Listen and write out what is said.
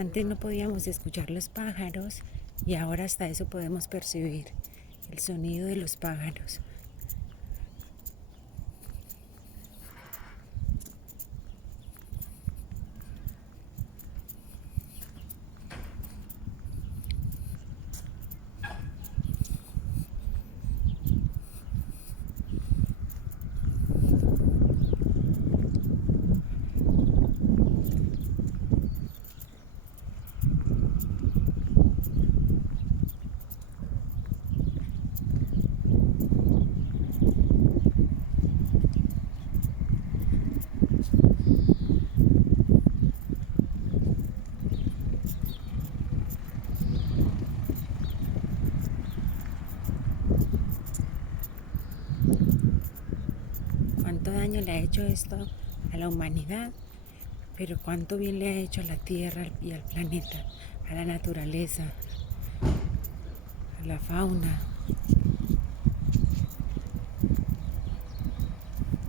Antes no podíamos escuchar los pájaros y ahora hasta eso podemos percibir el sonido de los pájaros. Cuánto daño le ha hecho esto a la humanidad, pero cuánto bien le ha hecho a la Tierra y al planeta, a la naturaleza, a la fauna.